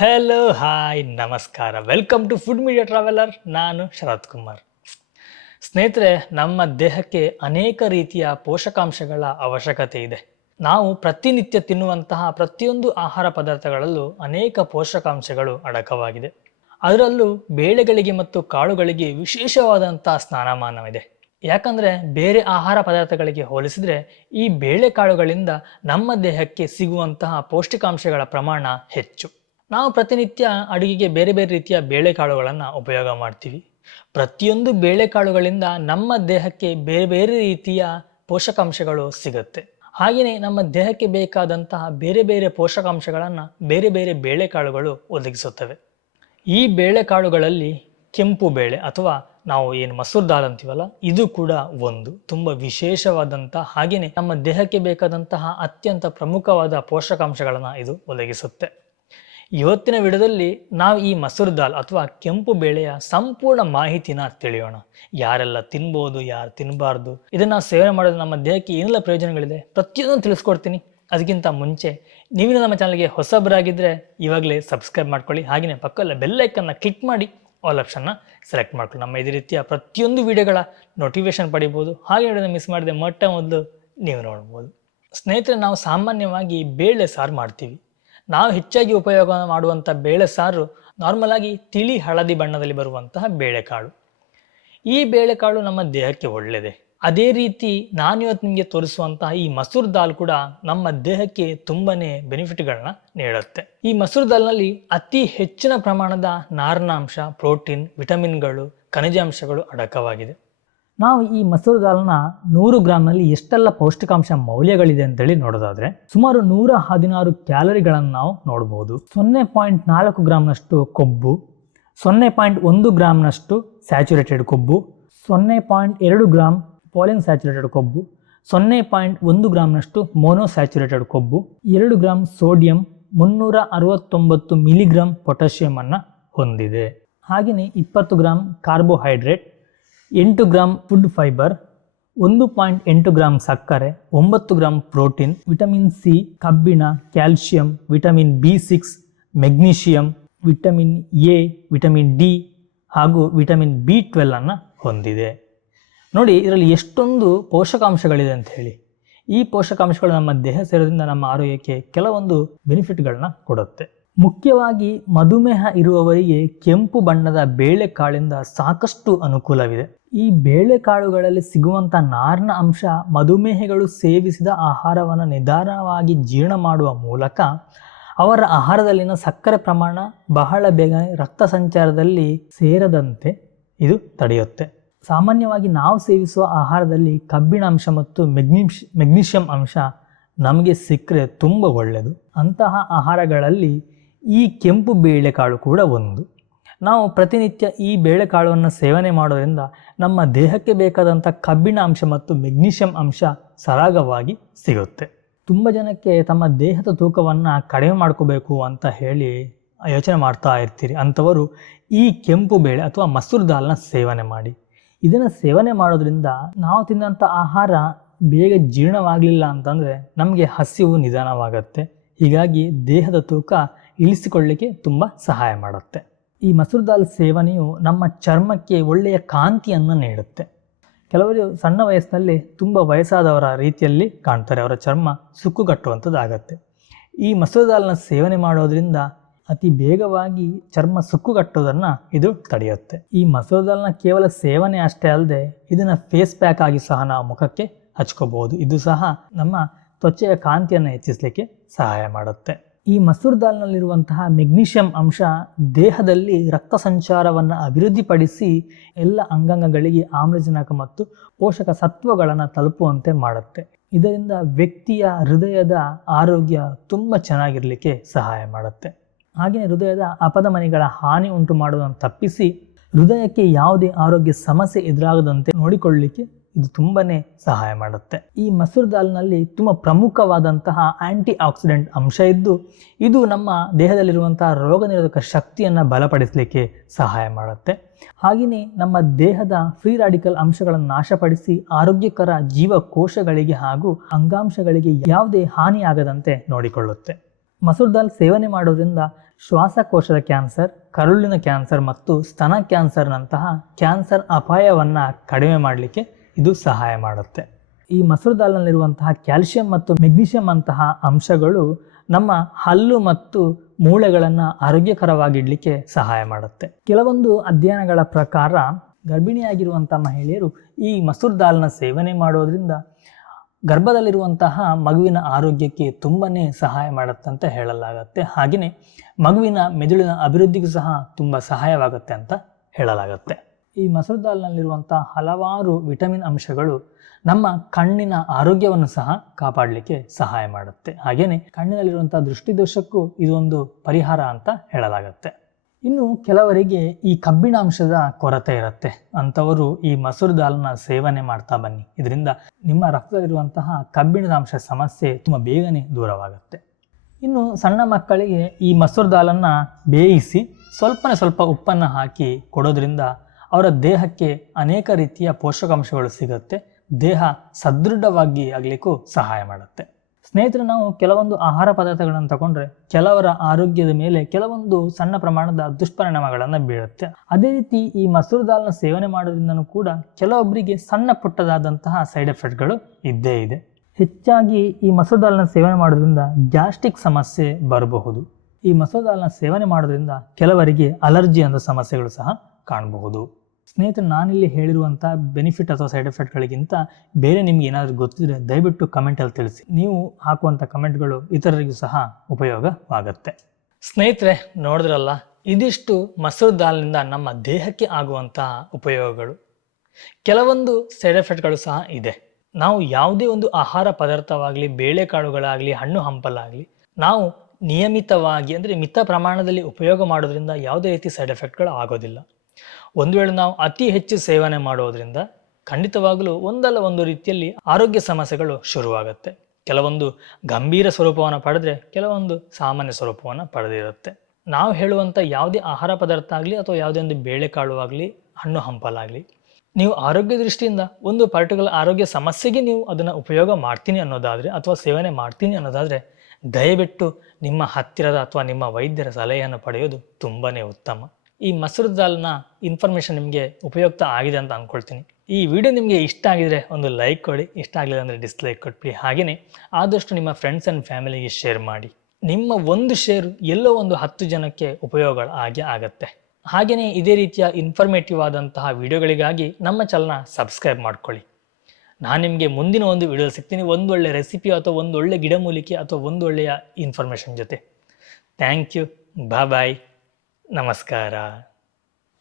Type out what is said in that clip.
Hello hi ನಮಸ್ಕಾರ. Welcome to food media traveller ನಾನು ಶರತ್ ಕುಮಾರ್. ಸ್ನೇಹಿತರೆ, ನಮ್ಮ ದೇಹಕ್ಕೆ ಅನೇಕ ರೀತಿಯ ಪೋಷಕಾಂಶಗಳ ಅವಶ್ಯಕತೆ ಇದೆ. ನಾವು ಪ್ರತಿನಿತ್ಯ ತಿನ್ನುವಂತಹ ಪ್ರತಿಯೊಂದು ಆಹಾರ ಪದಾರ್ಥಗಳಲ್ಲೂ ಅನೇಕ ಪೋಷಕಾಂಶಗಳು ಅಡಕವಾಗಿದೆ. ಅದರಲ್ಲೂ ಬೇಳೆಗಳಿಗೆ ಮತ್ತು ಕಾಳುಗಳಿಗೆ ವಿಶೇಷವಾದಂತಹ ಸ್ನಾನಮಾನವಿದೆ. ಯಾಕಂದ್ರೆ, ಬೇರೆ ಆಹಾರ ಪದಾರ್ಥಗಳಿಗೆ ಹೋಲಿಸಿದರೆ, ಈ ಬೇಳೆಕಾಳುಗಳಿಂದ ನಮ್ಮ ದೇಹಕ್ಕೆ ಸಿಗುವಂತಹ ಪೌಷ್ಟಿಕಾಂಶಗಳ ಪ್ರಮಾಣ ಹೆಚ್ಚು. ನಾವು ಪ್ರತಿನಿತ್ಯ ಅಡುಗೆಗೆ ಬೇರೆ ಬೇರೆ ರೀತಿಯ ಬೇಳೆಕಾಳುಗಳನ್ನು ಉಪಯೋಗ ಮಾಡ್ತೀವಿ. ಪ್ರತಿಯೊಂದು ಬೇಳೆಕಾಳುಗಳಿಂದ ನಮ್ಮ ದೇಹಕ್ಕೆ ಬೇರೆ ಬೇರೆ ರೀತಿಯ ಪೋಷಕಾಂಶಗಳು ಸಿಗುತ್ತೆ. ಹಾಗೆಯೇ ನಮ್ಮ ದೇಹಕ್ಕೆ ಬೇಕಾದಂತಹ ಬೇರೆ ಬೇರೆ ಪೋಷಕಾಂಶಗಳನ್ನು ಬೇರೆ ಬೇರೆ ಬೇಳೆಕಾಳುಗಳು ಒದಗಿಸುತ್ತವೆ. ಈ ಬೇಳೆಕಾಳುಗಳಲ್ಲಿ ಕೆಂಪು ಬೇಳೆ ಅಥವಾ ನಾವು ಏನು ಮಸೂರ್ ದಾಲ್ ಅಂತೀವಲ್ಲ, ಇದು ಕೂಡ ಒಂದು ತುಂಬ ವಿಶೇಷವಾದಂತಹ ಹಾಗೆಯೇ ನಮ್ಮ ದೇಹಕ್ಕೆ ಬೇಕಾದಂತಹ ಅತ್ಯಂತ ಪ್ರಮುಖವಾದ ಪೋಷಕಾಂಶಗಳನ್ನು ಇದು ಒದಗಿಸುತ್ತೆ. ಇವತ್ತಿನ ವಿಡಿಯೋದಲ್ಲಿ ನಾವು ಈ ಮಸೂರ್ ದಾಲ್ ಅಥವಾ ಕೆಂಪು ಬೇಳೆಯ ಸಂಪೂರ್ಣ ಮಾಹಿತಿನ ತಿಳಿಯೋಣ. ಯಾರೆಲ್ಲ ತಿನ್ಬೋದು, ಯಾರು ತಿನ್ನಬಾರ್ದು ಇದನ್ನ ಸೇವನೆ ಮಾಡೋದು ನಮ್ಮ ದೇಹಕ್ಕೆ ಏನೆಲ್ಲ ಪ್ರಯೋಜನಗಳಿದೆ ಪ್ರತಿಯೊಂದು ತಿಳಿಸ್ಕೊಡ್ತೀನಿ. ಅದಕ್ಕಿಂತ ಮುಂಚೆ ನೀವು ನಮ್ಮ ಚಾನಲ್ಗೆ ಹೊಸಬರಾಗಿದ್ದರೆ ಇವಾಗಲೇ ಸಬ್ಸ್ಕ್ರೈಬ್ ಮಾಡ್ಕೊಳ್ಳಿ. ಹಾಗೆಯೇ ಪಕ್ಕದಲ್ಲ ಬೆಲ್ಲೈಕನ್ನ ಕ್ಲಿಕ್ ಮಾಡಿ, ಆಲ್ ಆಪ್ಷನ್ನ ಸೆಲೆಕ್ಟ್ ಮಾಡ್ಕೊಳ್ಳಿ. ನಮ್ಮ ಇದೇ ರೀತಿಯ ಪ್ರತಿಯೊಂದು ವಿಡಿಯೋಗಳ ನೋಟಿಫಿಕೇಶನ್ ಪಡಿಬೋದು ಹಾಗೆ ವಿಡಿಯೋನ ಮಿಸ್ ಮಾಡದೆ ಮೊಟ್ಟ ಮೊದಲು ನೀವು ನೋಡ್ಬೋದು. ಸ್ನೇಹಿತರೆ, ನಾವು ಸಾಮಾನ್ಯವಾಗಿ ಬೇಳೆ ಸಾರು ಮಾಡ್ತೀವಿ. ನಾವು ಹೆಚ್ಚಾಗಿ ಉಪಯೋಗ ಮಾಡುವಂಥ ಬೇಳೆ ಸಾರು ನಾರ್ಮಲ್ ಆಗಿ ತಿಳಿ ಹಳದಿ ಬಣ್ಣದಲ್ಲಿ ಬರುವಂತಹ ಬೇಳೆಕಾಳು. ಈ ಬೇಳೆಕಾಳು ನಮ್ಮ ದೇಹಕ್ಕೆ ಒಳ್ಳೆಯದೇ ಅದೇ ರೀತಿ ನಾನು ಇವತ್ತು ನಿಮಗೆ ತೋರಿಸುವಂತಹ ಈ ಮಸೂರ್ ದಾಲ್ ಕೂಡ ನಮ್ಮ ದೇಹಕ್ಕೆ ತುಂಬನೇ ಬೆನಿಫಿಟ್ಗಳನ್ನ ನೀಡುತ್ತೆ. ಈ ಮಸೂರ್ ದಾಲ್ನಲ್ಲಿ ಅತಿ ಹೆಚ್ಚಿನ ಪ್ರಮಾಣದ ನಾರಿನಾಂಶ ಪ್ರೋಟೀನ್ ವಿಟಮಿನ್ಗಳು ಖನಿಜಾಂಶಗಳು ಅಡಕವಾಗಿದೆ. ನಾವು ಈ ಮಸೂರ್ ದಾಲ್ನ ನೂರು ಗ್ರಾಮ್ನಲ್ಲಿ ಎಷ್ಟೆಲ್ಲ ಪೌಷ್ಟಿಕಾಂಶ ಮೌಲ್ಯಗಳಿದೆ ಅಂತೇಳಿ ನೋಡೋದಾದ್ರೆ ಸುಮಾರು ನೂರ ಹದಿನಾರು ಕ್ಯಾಲರಿಗಳನ್ನು ನಾವು ನೋಡಬಹುದು ಸೊನ್ನೆ ಪಾಯಿಂಟ್ ನಾಲ್ಕು ಗ್ರಾಮ್ನಷ್ಟು ಕೊಬ್ಬು, ಸೊನ್ನೆ ಪಾಯಿಂಟ್ ಒಂದು ಗ್ರಾಮ್ನಷ್ಟು ಸ್ಯಾಚುರೇಟೆಡ್ ಕೊಬ್ಬು, ಸೊನ್ನೆ ಪಾಯಿಂಟ್ ಎರಡು ಗ್ರಾಮ್ ಪಾಲಿನ್ ಸ್ಯಾಚುರೇಟೆಡ್ ಕೊಬ್ಬು, ಸೊನ್ನೆ ಪಾಯಿಂಟ್ ಒಂದು ಗ್ರಾಮ್ನಷ್ಟು ಮೋನೋಸ್ಯಾಚುರೇಟೆಡ್ ಕೊಬ್ಬು, ಎರಡು ಗ್ರಾಮ್ ಸೋಡಿಯಂ, ಮುನ್ನೂರ ಅರವತ್ತೊಂಬತ್ತು ಮಿಲಿಗ್ರಾಮ್ ಪೊಟ್ಯಾಷಿಯಮನ್ನು ಹೊಂದಿದೆ. ಹಾಗೆಯೇ ಇಪ್ಪತ್ತು ಗ್ರಾಮ್ ಕಾರ್ಬೋಹೈಡ್ರೇಟ್ ಎಂಟು ಗ್ರಾಮ್ ಫುಡ್ ಫೈಬರ್, ಒಂದು ಪಾಯಿಂಟ್ ಎಂಟು ಗ್ರಾಮ್ ಸಕ್ಕರೆ, ಒಂಬತ್ತು ಗ್ರಾಮ್ ಪ್ರೋಟೀನ್, ವಿಟಮಿನ್ ಸಿ, ಕಬ್ಬಿಣ, calcium, vitamin B six, magnesium, vitamin A, vitamin D ಹಾಗೂ ವಿಟಮಿನ್ ಬಿ ಟ್ವೆಲ್ ಅನ್ನು ಹೊಂದಿದೆ. ನೋಡಿ, ಇದರಲ್ಲಿ ಎಷ್ಟೊಂದು ಪೋಷಕಾಂಶಗಳಿದೆ ಅಂತ ಹೇಳಿ. ಈ ಪೋಷಕಾಂಶಗಳು ನಮ್ಮ ದೇಹ ಸೇರೋದ್ರಿಂದ ನಮ್ಮ ಆರೋಗ್ಯಕ್ಕೆ ಕೆಲವೊಂದು ಬೆನಿಫಿಟ್ಗಳನ್ನ ಕೊಡುತ್ತೆ. ಮುಖ್ಯವಾಗಿ ಮಧುಮೇಹ ಇರುವವರಿಗೆ ಕೆಂಪು ಬಣ್ಣದ ಬೇಳೆಕಾಳಿಂದ ಸಾಕಷ್ಟು ಅನುಕೂಲವಿದೆ. ಈ ಬೇಳೆಕಾಳುಗಳಲ್ಲಿ ಸಿಗುವಂಥ ನಾರಿನ ಅಂಶ ಮಧುಮೇಹಗಳು ಸೇವಿಸಿದ ಆಹಾರವನ್ನು ನಿಧಾನವಾಗಿ ಜೀರ್ಣ ಮಾಡುವ ಮೂಲಕ ಅವರ ಆಹಾರದಲ್ಲಿನ ಸಕ್ಕರೆ ಪ್ರಮಾಣ ಬಹಳ ಬೇಗನೆ ರಕ್ತ ಸಂಚಾರದಲ್ಲಿ ಸೇರದಂತೆ ಇದು ತಡೆಯುತ್ತೆ. ಸಾಮಾನ್ಯವಾಗಿ ನಾವು ಸೇವಿಸುವ ಆಹಾರದಲ್ಲಿ ಕಬ್ಬಿಣ ಅಂಶ ಮತ್ತು ಮೆಗ್ನಿಶ್ ಮೆಗ್ನೀಷಿಯಂ ಅಂಶ ನಮಗೆ ಸಿಕ್ಕರೆ ತುಂಬ ಒಳ್ಳೆಯದು ಅಂತಹ ಆಹಾರಗಳಲ್ಲಿ ಈ ಕೆಂಪು ಬೇಳೆಕಾಳು ಕೂಡ ಒಂದು. ನಾವು ಪ್ರತಿನಿತ್ಯ ಈ ಬೇಳೆಕಾಳನ್ನು ಸೇವನೆ ಮಾಡೋದ್ರಿಂದ ನಮ್ಮ ದೇಹಕ್ಕೆ ಬೇಕಾದಂಥ ಕಬ್ಬಿಣ ಅಂಶ ಮತ್ತು ಮೆಗ್ನೀಷಿಯಂ ಅಂಶ ಸರಾಗವಾಗಿ ಸಿಗುತ್ತೆ. ತುಂಬ ಜನಕ್ಕೆ ತಮ್ಮ ದೇಹದ ತೂಕವನ್ನು ಕಡಿಮೆ ಮಾಡ್ಕೋಬೇಕು ಅಂತ ಹೇಳಿ ಯೋಚನೆ ಮಾಡ್ತಾ ಇರ್ತೀರಿ. ಅಂಥವರು ಈ ಕೆಂಪು ಬೇಳೆ ಅಥವಾ ಮಸೂರ್ ದಾಲ್ನ ಸೇವನೆ ಮಾಡಿ. ಇದನ್ನು ಸೇವನೆ ಮಾಡೋದ್ರಿಂದ ನಾವು ತಿಂದಂಥ ಆಹಾರ ಬೇಗ ಜೀರ್ಣವಾಗಲಿಲ್ಲ ಅಂತಂದರೆ ನಮಗೆ ಹಸಿವು ನಿಧಾನವಾಗುತ್ತೆ. ಹೀಗಾಗಿ ದೇಹದ ತೂಕ ಇಳಿಸಿಕೊಳ್ಳಿಕ್ಕೆ ತುಂಬ ಸಹಾಯ ಮಾಡುತ್ತೆ. ಈ ಮಸೂರ್ ದಾಲ್ ಸೇವನೆಯು ನಮ್ಮ ಚರ್ಮಕ್ಕೆ ಒಳ್ಳೆಯ ಕಾಂತಿಯನ್ನು ನೀಡುತ್ತೆ. ಕೆಲವರು ಸಣ್ಣ ವಯಸ್ಸಿನಲ್ಲಿ ತುಂಬ ವಯಸ್ಸಾದವರ ರೀತಿಯಲ್ಲಿ ಕಾಣ್ತಾರೆ, ಅವರ ಚರ್ಮ ಸುಕ್ಕುಗಟ್ಟುವಂಥದ್ದಾಗತ್ತೆ. ಈ ಮಸೂರ್ ದಾಲ್ನ ಸೇವನೆ ಮಾಡೋದರಿಂದ ಅತಿ ಬೇಗವಾಗಿ ಚರ್ಮ ಸುಕ್ಕುಗಟ್ಟೋದನ್ನು ಇದು ತಡೆಯುತ್ತೆ. ಈ ಮಸೂರ್ ದಾಲ್ನ ಕೇವಲ ಸೇವನೆ ಅಷ್ಟೇ ಅಲ್ಲದೆ, ಇದನ್ನು ಫೇಸ್ ಪ್ಯಾಕ್ ಆಗಿ ಸಹ ನಾವು ಮುಖಕ್ಕೆ ಹಚ್ಕೋಬಹುದು. ಇದು ಸಹ ನಮ್ಮ ತ್ವಚೆಯ ಕಾಂತಿಯನ್ನು ಹೆಚ್ಚಿಸಲಿಕ್ಕೆ ಸಹಾಯ ಮಾಡುತ್ತೆ. ಈ ಮಸೂರ್ ದಾಲ್ನಲ್ಲಿರುವಂತಹ ಮೆಗ್ನೀಷಿಯಂ ಅಂಶ ದೇಹದಲ್ಲಿ ರಕ್ತ ಸಂಚಾರವನ್ನು ಅಭಿವೃದ್ಧಿಪಡಿಸಿ ಎಲ್ಲ ಅಂಗಾಂಗಗಳಿಗೆ ಆಮ್ಲಜನಕ ಮತ್ತು ಪೋಷಕ ಸತ್ವಗಳನ್ನು ತಲುಪುವಂತೆ ಮಾಡುತ್ತೆ. ಇದರಿಂದ ವ್ಯಕ್ತಿಯ ಹೃದಯದ ಆರೋಗ್ಯ ತುಂಬ ಚೆನ್ನಾಗಿರಲಿಕ್ಕೆ ಸಹಾಯ ಮಾಡುತ್ತೆ. ಹಾಗೆಯೇ ಹೃದಯದ ಅಪಧಮನಿಗಳ ಹಾನಿ ಉಂಟು ಮಾಡುವುದನ್ನು ತಪ್ಪಿಸಿ ಹೃದಯಕ್ಕೆ ಯಾವುದೇ ಆರೋಗ್ಯ ಸಮಸ್ಯೆ ಎದುರಾಗದಂತೆ ನೋಡಿಕೊಳ್ಳಲಿಕ್ಕೆ ಇದು ತುಂಬಾ ಸಹಾಯ ಮಾಡುತ್ತೆ. ಈ ಮಸೂರ್ ದಾಲ್ನಲ್ಲಿ ತುಂಬ ಪ್ರಮುಖವಾದಂತಹ ಆಂಟಿ ಆಕ್ಸಿಡೆಂಟ್ ಅಂಶ ಇದ್ದು, ಇದು ನಮ್ಮ ದೇಹದಲ್ಲಿರುವಂತಹ ರೋಗ ನಿರೋಧಕ ಶಕ್ತಿಯನ್ನು ಬಲಪಡಿಸಲಿಕ್ಕೆ ಸಹಾಯ ಮಾಡುತ್ತೆ. ಹಾಗೆಯೇ ನಮ್ಮ ದೇಹದ ಫ್ರೀ ರಾಡಿಕಲ್ ಅಂಶಗಳನ್ನು ನಾಶಪಡಿಸಿ ಆರೋಗ್ಯಕರ ಜೀವಕೋಶಗಳಿಗೆ ಹಾಗೂ ಅಂಗಾಂಶಗಳಿಗೆ ಯಾವುದೇ ಹಾನಿಯಾಗದಂತೆ ನೋಡಿಕೊಳ್ಳುತ್ತೆ. ಮಸೂರ್ ದಾಲ್ ಸೇವನೆ ಮಾಡೋದ್ರಿಂದ ಶ್ವಾಸಕೋಶದ ಕ್ಯಾನ್ಸರ್, ಕರುಳಿನ ಕ್ಯಾನ್ಸರ್ ಮತ್ತು ಸ್ತನ ಕ್ಯಾನ್ಸರ್ನಂತಹ ಕ್ಯಾನ್ಸರ್ ಅಪಾಯವನ್ನು ಕಡಿಮೆ ಮಾಡಲಿಕ್ಕೆ ಇದು ಸಹಾಯ ಮಾಡುತ್ತೆ. ಈ ಮಸೂರು ದಾಲ್ನಲ್ಲಿರುವಂತಹ ಕ್ಯಾಲ್ಸಿಯಂ ಮತ್ತು ಮೆಗ್ನೀಷಿಯಂ ಅಂತಹ ಅಂಶಗಳು ನಮ್ಮ ಹಲ್ಲು ಮತ್ತು ಮೂಳೆಗಳನ್ನು ಆರೋಗ್ಯಕರವಾಗಿಡಲಿಕ್ಕೆ ಸಹಾಯ ಮಾಡುತ್ತೆ. ಕೆಲವೊಂದು ಅಧ್ಯಯನಗಳ ಪ್ರಕಾರ ಗರ್ಭಿಣಿಯಾಗಿರುವಂಥ ಮಹಿಳೆಯರು ಈ ಮಸೂರ್ ದಾಲ್ನ ಸೇವನೆ ಮಾಡೋದ್ರಿಂದ ಗರ್ಭದಲ್ಲಿರುವಂತಹ ಮಗುವಿನ ಆರೋಗ್ಯಕ್ಕೆ ತುಂಬಾ ಸಹಾಯ ಮಾಡುತ್ತಂತ ಹೇಳಲಾಗತ್ತೆ. ಹಾಗೆಯೇ ಮಗುವಿನ ಮೆದುಳಿನ ಅಭಿವೃದ್ಧಿಗೂ ಸಹ ತುಂಬ ಸಹಾಯವಾಗುತ್ತೆ ಅಂತ ಹೇಳಲಾಗುತ್ತೆ. ಈ ಮಸೂರ್ ದಾಲ್ನಲ್ಲಿರುವಂಥ ಹಲವಾರು ವಿಟಮಿನ್ ಅಂಶಗಳು ನಮ್ಮ ಕಣ್ಣಿನ ಆರೋಗ್ಯವನ್ನು ಸಹ ಕಾಪಾಡಲಿಕ್ಕೆ ಸಹಾಯ ಮಾಡುತ್ತೆ. ಹಾಗೆಯೇ ಕಣ್ಣಿನಲ್ಲಿರುವಂಥ ದೃಷ್ಟಿದೋಷಕ್ಕೂ ಇದೊಂದು ಪರಿಹಾರ ಅಂತ ಹೇಳಲಾಗುತ್ತೆ. ಇನ್ನು ಕೆಲವರಿಗೆ ಈ ಕಬ್ಬಿಣಾಂಶದ ಕೊರತೆ ಇರುತ್ತೆ. ಅಂಥವರು ಈ ಮಸೂರು ದಾಲ್ನ ಸೇವನೆ ಮಾಡ್ತಾ ಬನ್ನಿ. ಇದರಿಂದ ನಿಮ್ಮ ರಕ್ತದಲ್ಲಿರುವಂತಹ ಕಬ್ಬಿಣದ ಅಂಶ ಸಮಸ್ಯೆ ತುಂಬ ಬೇಗನೆ ದೂರವಾಗುತ್ತೆ. ಇನ್ನು ಸಣ್ಣ ಮಕ್ಕಳಿಗೆ ಈ ಮಸೂರು ದಾಲನ್ನು ಬೇಯಿಸಿ ಸ್ವಲ್ಪನೇ ಸ್ವಲ್ಪ ಉಪ್ಪನ್ನು ಹಾಕಿ ಕೊಡೋದ್ರಿಂದ ಅವರ ದೇಹಕ್ಕೆ ಅನೇಕ ರೀತಿಯ ಪೋಷಕಾಂಶಗಳು ಸಿಗುತ್ತೆ. ದೇಹ ಸದೃಢವಾಗಿ ಆಗಲಿಕ್ಕೂ ಸಹಾಯ ಮಾಡುತ್ತೆ. ಸ್ನೇಹಿತರೆ, ನಾವು ಕೆಲವೊಂದು ಆಹಾರ ಪದಾರ್ಥಗಳನ್ನು ತಗೊಂಡ್ರೆ ಕೆಲವರ ಆರೋಗ್ಯದ ಮೇಲೆ ಕೆಲವೊಂದು ಸಣ್ಣ ಪ್ರಮಾಣದ ದುಷ್ಪರಿಣಾಮಗಳನ್ನು ಬೀಳುತ್ತೆ. ಅದೇ ರೀತಿ ಈ ಮಸೂರು ದಾಲ್ನ ಸೇವನೆ ಮಾಡೋದ್ರಿಂದನೂ ಕೂಡ ಕೆಲವೊಬ್ಬರಿಗೆ ಸಣ್ಣ ಪುಟ್ಟದಾದಂತಹ ಸೈಡ್ ಎಫೆಕ್ಟ್ಗಳು ಇದ್ದೇ ಇದೆ. ಹೆಚ್ಚಾಗಿ ಈ ಮಸೂರು ದಾಲ್ನ ಸೇವನೆ ಮಾಡೋದ್ರಿಂದ ಗ್ಯಾಸ್ಟ್ರಿಕ್ ಸಮಸ್ಯೆ ಬರಬಹುದು. ಈ ಮಸೂರು ದಾಲ್ನ ಸೇವನೆ ಮಾಡೋದ್ರಿಂದ ಕೆಲವರಿಗೆ ಅಲರ್ಜಿ ಅಂತ ಸಮಸ್ಯೆಗಳು ಸಹ ಕಾಣಬಹುದು. ಸ್ನೇಹಿತರೆ, ನಾನಿಲ್ಲಿ ಹೇಳಿರುವಂಥ ಬೆನಿಫಿಟ್ ಅಥವಾ ಸೈಡ್ ಎಫೆಕ್ಟ್ಗಳಿಗಿಂತ ಬೇರೆ ನಿಮ್ಗೆ ಏನಾದರೂ ಗೊತ್ತಿದ್ರೆ ದಯವಿಟ್ಟು ಕಮೆಂಟಲ್ಲಿ ತಿಳಿಸಿ. ನೀವು ಹಾಕುವಂಥ ಕಮೆಂಟ್ಗಳು ಇತರರಿಗೂ ಸಹ ಉಪಯೋಗವಾಗುತ್ತೆ. ಸ್ನೇಹಿತರೆ, ನೋಡಿದ್ರಲ್ಲ, ಇದಿಷ್ಟು ಮಸೂರ್ ದಾಲ್ನಿಂದ ನಮ್ಮ ದೇಹಕ್ಕೆ ಆಗುವಂತಹ ಉಪಯೋಗಗಳು. ಕೆಲವೊಂದು ಸೈಡ್ ಎಫೆಕ್ಟ್ಗಳು ಸಹ ಇದೆ. ನಾವು ಯಾವುದೇ ಒಂದು ಆಹಾರ ಪದಾರ್ಥವಾಗಲಿ, ಬೇಳೆಕಾಳುಗಳಾಗಲಿ, ಹಣ್ಣು ಹಂಪಲಾಗಲಿ, ನಾವು ನಿಯಮಿತವಾಗಿ, ಅಂದರೆ ಮಿತ ಪ್ರಮಾಣದಲ್ಲಿ ಉಪಯೋಗ ಮಾಡೋದ್ರಿಂದ ಯಾವುದೇ ರೀತಿ ಸೈಡ್ ಎಫೆಕ್ಟ್ಗಳು ಆಗೋದಿಲ್ಲ. ಒಂದು ವೇಳೆ ನಾವು ಅತಿ ಹೆಚ್ಚು ಸೇವನೆ ಮಾಡೋದ್ರಿಂದ ಖಂಡಿತವಾಗಲೂ ಒಂದಲ್ಲ ಒಂದು ರೀತಿಯಲ್ಲಿ ಆರೋಗ್ಯ ಸಮಸ್ಯೆಗಳು ಶುರುವಾಗುತ್ತೆ. ಕೆಲವೊಂದು ಗಂಭೀರ ಸ್ವರೂಪವನ್ನು ಪಡೆದ್ರೆ ಕೆಲವೊಂದು ಸಾಮಾನ್ಯ ಸ್ವರೂಪವನ್ನು ಪಡೆದಿರುತ್ತೆ. ನಾವು ಹೇಳುವಂಥ ಯಾವುದೇ ಆಹಾರ ಪದಾರ್ಥ ಆಗಲಿ ಅಥವಾ ಯಾವುದೇ ಒಂದು ಬೇಳೆಕಾಳು ಆಗಲಿ, ಹಣ್ಣು ಹಂಪಲಾಗಲಿ, ನೀವು ಆರೋಗ್ಯ ದೃಷ್ಟಿಯಿಂದ ಒಂದು ಪರ್ಟಿಕ್ಯುಲರ್ ಆರೋಗ್ಯ ಸಮಸ್ಯೆಗೆ ನೀವು ಅದನ್ನು ಉಪಯೋಗ ಮಾಡ್ತೀನಿ ಅನ್ನೋದಾದರೆ ಅಥವಾ ಸೇವನೆ ಮಾಡ್ತೀನಿ ಅನ್ನೋದಾದರೆ ದಯವಿಟ್ಟು ನಿಮ್ಮ ಹತ್ತಿರದ ಅಥವಾ ನಿಮ್ಮ ವೈದ್ಯರ ಸಲಹೆಯನ್ನು ಪಡೆಯೋದು ತುಂಬಾ ಉತ್ತಮ. ಈ ಮಸೂರು ದಾಲ್ನ ಇನ್ಫಾರ್ಮೇಷನ್ ನಿಮಗೆ ಉಪಯುಕ್ತ ಆಗಿದೆ ಅಂತ ಅಂದ್ಕೊಳ್ತೀನಿ ಈ ವಿಡಿಯೋ ನಿಮಗೆ ಇಷ್ಟ ಆಗಿದರೆ ಒಂದು ಲೈಕ್ ಕೊಡಿ, ಇಷ್ಟ ಆಗಲಿಲ್ಲ ಅಂದರೆ ಡಿಸ್ಲೈಕ್ ಕೊಟ್ಬಿಡಿ ಹಾಗೆಯೇ ಆದಷ್ಟು ನಿಮ್ಮ ಫ್ರೆಂಡ್ಸ್ ಆ್ಯಂಡ್ ಫ್ಯಾಮಿಲಿಗೆ ಶೇರ್ ಮಾಡಿ. ನಿಮ್ಮ ಒಂದು ಶೇರ್ ಎಲ್ಲೋ ಒಂದು ಹತ್ತು ಜನಕ್ಕೆ ಉಪಯೋಗ ಆಗಿ ಆಗತ್ತೆ. ಹಾಗೆಯೇ ಇದೇ ರೀತಿಯ ಇನ್ಫಾರ್ಮೇಟಿವ್ ಆದಂತಹ ವಿಡಿಯೋಗಳಿಗಾಗಿ ನಮ್ಮ ಚಾನಲ್ನ ಸಬ್ಸ್ಕ್ರೈಬ್ ಮಾಡ್ಕೊಳ್ಳಿ. ನಾನು ನಿಮಗೆ ಮುಂದಿನ ಒಂದು ವಿಡಿಯೋ ಸಿಗ್ತೀನಿ. ಒಂದು ಒಳ್ಳೆ ರೆಸಿಪಿ ಅಥವಾ ಒಂದೊಳ್ಳೆ ಗಿಡಮೂಲಿಕೆ ಅಥವಾ ಒಂದೊಳ್ಳೆಯ ಇನ್ಫಾರ್ಮೇಷನ್ ಜೊತೆ. ಥ್ಯಾಂಕ್ ಯು ಬಾ ಬಾಯ್ ನಮಸ್ಕಾರ.